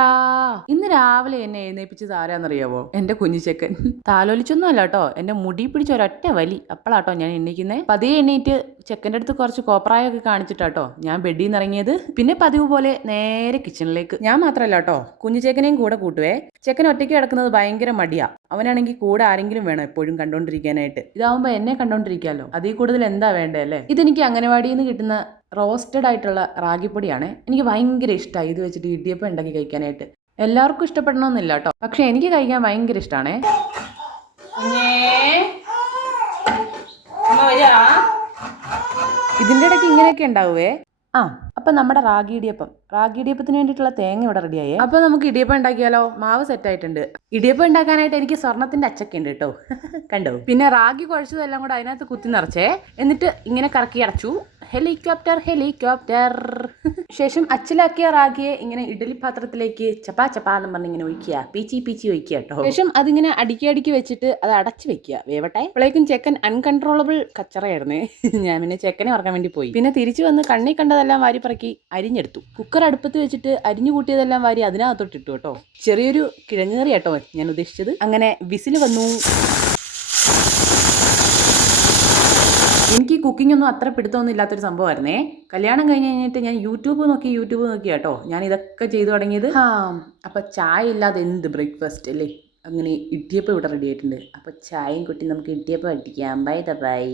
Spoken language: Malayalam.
കുഞ്ഞിച്ചേട്ടാ, ഇന്ന് രാവിലെ എന്നെ എഴുന്നേപ്പിച്ചത് ആരാന്നറിയാവോ? എന്റെ കുഞ്ഞിച്ചക്കൻ. താലോലിച്ചൊന്നും അല്ല കേട്ടോ, എന്റെ മുടി പിടിച്ച ഒരൊറ്റ വലി. അപ്പോഴാട്ടോ ഞാൻ എണ്ണീക്കുന്നേ. പതിയെ എണ്ണീറ്റ് ചെക്കൻ്റെ അടുത്ത് കുറച്ച് കോപ്രായൊക്കെ കാണിച്ചിട്ടാട്ടോ ഞാൻ ബെഡിൽ നിന്ന് ഇറങ്ങിയത്. പിന്നെ പതിവ് പോലെ നേരെ കിച്ചണിലേക്ക്. ഞാൻ മാത്രമല്ല കേട്ടോ, കുഞ്ഞിച്ചേക്കനെയും കൂടെ കൂട്ടുവേ. ചെക്കൻ ഒറ്റയ്ക്ക് കിടക്കുന്നത് ഭയങ്കര മടിയാ. അവനാണെങ്കിൽ കൂടെ ആരെങ്കിലും വേണം എപ്പോഴും കണ്ടോണ്ടിരിക്കാനായിട്ട്. ഇതാവുമ്പോ എന്നെ കണ്ടോണ്ടിരിക്കാമല്ലോ, അതിൽ കൂടുതൽ എന്താ വേണ്ടേ അല്ലേ? ഇതെനിക്ക് അംഗനവാടിയിൽ നിന്ന് കിട്ടുന്ന റോസ്റ്റഡ് ആയിട്ടുള്ള റാഗിപ്പൊടിയാണ്. എനിക്ക് ഭയങ്കര ഇഷ്ടമായി ഇത് വെച്ചിട്ട് ഇടിയപ്പം ഉണ്ടാക്കി കഴിക്കാനായിട്ട്. എല്ലാവർക്കും ഇഷ്ടപ്പെടണമെന്നില്ല കേട്ടോ, പക്ഷെ എനിക്ക് കഴിക്കാൻ ഭയങ്കര ഇഷ്ടമാണേ. ഇതിൻ്റെ ഇടയ്ക്ക് ഇങ്ങനെയൊക്കെ ഉണ്ടാവുവേ. അപ്പൊ നമ്മുടെ റാഗി ഇടിയപ്പത്തിന് വേണ്ടിയിട്ടുള്ള തേങ്ങ ഇവിടെ റെഡിയായേ. അപ്പൊ നമുക്ക് ഇടിയപ്പം ഉണ്ടാക്കിയാലോ? മാവ് സെറ്റ് ആയിട്ടുണ്ട്. ഇടിയപ്പം ഉണ്ടാക്കാനായിട്ട് എനിക്ക് സ്വർണത്തിന്റെ അച്ചൊക്കെ ഉണ്ട് കേട്ടോ. കണ്ടോ? പിന്നെ റാഗി കുഴച്ചതെല്ലാം കൂടെ അതിനകത്ത് കുത്തി നിറച്ചേ, എന്നിട്ട് ഇങ്ങനെ കറക്കി അടച്ചു. ഹെലികോപ്റ്റർ. ശേഷം അച്ചിലാക്കിയ റാഗിയെ ഇങ്ങനെ ഇഡലി പാത്രത്തിലേക്ക് ചപ്പാ എന്ന് പറഞ്ഞ് ഇങ്ങനെ ഒഴിക്കുക, പീച്ചി ഒഴിക്കുക കേട്ടോ. ശേഷം അതിങ്ങനെ അടുക്കി വെച്ചിട്ട് അത് അടച്ചു വെക്കുക, വേവട്ടെ. അപ്പോഴേക്കും ചെക്കൻ അൺകൺട്രോളബിൾ കച്ചറയായിരുന്നേ. ഞാൻ പിന്നെ ചെക്കനെ ഉറക്കാൻ വേണ്ടി പോയി. പിന്നെ തിരിച്ചു വന്ന് കണ്ണി കണ്ടതെല്ലാം വാരി പറക്കി അരിഞ്ഞെടുത്തു. കുക്കർ അടുപ്പത്ത് വെച്ചിട്ട് അരിഞ്ഞു കൂട്ടിയതെല്ലാം വാരി അതിനകത്തോട്ടിട്ടു കേട്ടോ. ചെറിയൊരു കിഴങ്ങേറി കേട്ടോ ഞാൻ ഉദ്ദേശിച്ചത്. അങ്ങനെ വിസിൽ വന്നു. എനിക്ക് കുക്കിംഗ് ഒന്നും അത്ര പിടുത്തമൊന്നും ഇല്ലാത്തൊരു സംഭവമായിരുന്നേ. കല്യാണം കഴിഞ്ഞിട്ട് ഞാൻ യൂട്യൂബ് നോക്കി കേട്ടോ ഞാൻ ഇതൊക്കെ ചെയ്തു തുടങ്ങിയത്. അപ്പം ചായ ഇല്ലാതെ എന്ത് ബ്രേക്ക്ഫാസ്റ്റ് അല്ലേ? അങ്ങനെ ഇടിയപ്പം ഇവിടെ റെഡി ആയിട്ടുണ്ട്. അപ്പം ചായയും കുട്ടി നമുക്ക് ഇടിയപ്പം അടിക്കാം. ബൈ.